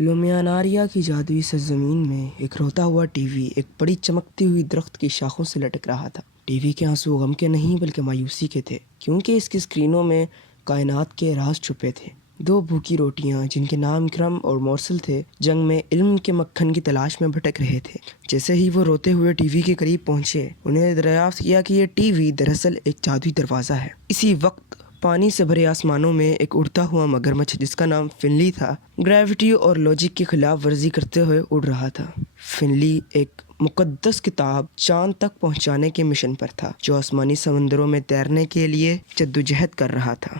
لومیاناریا کی جادوئی سرزمین میں ایک روتا ہوا ٹی وی ایک بڑی چمکتی ہوئی درخت کی شاخوں سے لٹک رہا تھا۔ ٹی وی کے آنسو غم کے نہیں بلکہ مایوسی کے تھے، کیونکہ اس کی اسکرینوں میں کائنات کے راز چھپے تھے۔ دو بھوکی روٹیاں جن کے نام کرم اور مورسل تھے، جنگ میں علم کے مکھن کی تلاش میں بھٹک رہے تھے۔ جیسے ہی وہ روتے ہوئے ٹی وی کے قریب پہنچے، انہیں دریافت کیا کہ یہ ٹی وی دراصل ایک جادوئی دروازہ ہے۔ اسی وقت پانی سے بھرے آسمانوں میں ایک اڑتا ہوا مگرمچھ جس کا نام فنلی تھا، گریوٹی اور لاجک کی خلاف ورزی کرتے ہوئے اڑ رہا تھا۔ فنلی ایک مقدس کتاب چاند تک پہنچانے کے مشن پر تھا، جو آسمانی سمندروں میں تیرنے کے لیے جدوجہد کر رہا تھا۔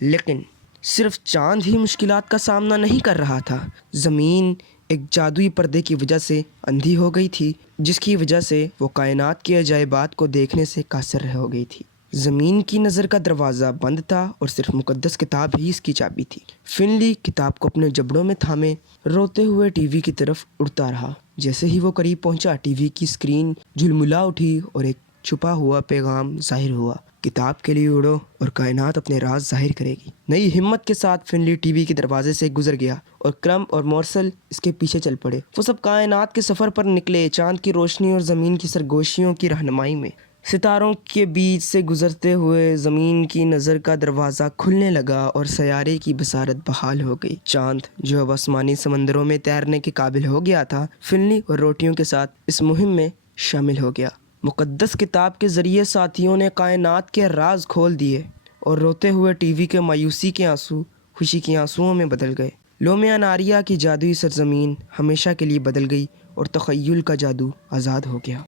لیکن صرف چاند ہی مشکلات کا سامنا نہیں کر رہا تھا۔ زمین ایک جادوئی پردے کی وجہ سے اندھی ہو گئی تھی، جس کی وجہ سے وہ کائنات کے عجائبات کو دیکھنے سے قاصر ہو گئی تھی۔ زمین کی نظر کا دروازہ بند تھا اور صرف مقدس کتاب ہی اس کی چابی تھی۔ فنلی کتاب کو اپنے جبڑوں میں تھامے روتے ہوئے ٹی وی کی طرف اڑتا رہا۔ جیسے ہی وہ قریب پہنچا، ٹی وی کی اسکرین جھلملا اٹھی اور ایک چھپا ہوا پیغام ظاہر ہوا: کتاب کے لیے اڑو اور کائنات اپنے راز ظاہر کرے گی۔ نئی ہمت کے ساتھ فنلی ٹی وی کے دروازے سے گزر گیا اور کرم اور مورسل اس کے پیچھے چل پڑے۔ وہ سب کائنات کے سفر پر نکلے، چاند کی روشنی اور زمین کی سرگوشیوں کی رہنمائی میں۔ ستاروں کے بیچ سے گزرتے ہوئے زمین کی نظر کا دروازہ کھلنے لگا اور سیارے کی بصارت بحال ہو گئی۔ چاند جو اب آسمانی سمندروں میں تیرنے کے قابل ہو گیا تھا، فنلی اور روٹیوں کے ساتھ اس مہم میں شامل ہو گیا۔ مقدس کتاب کے ذریعے ساتھیوں نے کائنات کے راز کھول دیے اور روتے ہوئے ٹی وی کے مایوسی کے آنسو خوشی کے آنسوؤں میں بدل گئے۔ لومیاناریا کی جادوئی سرزمین ہمیشہ کے لیے بدل گئی اور تخیل کا جادو آزاد ہو گیا۔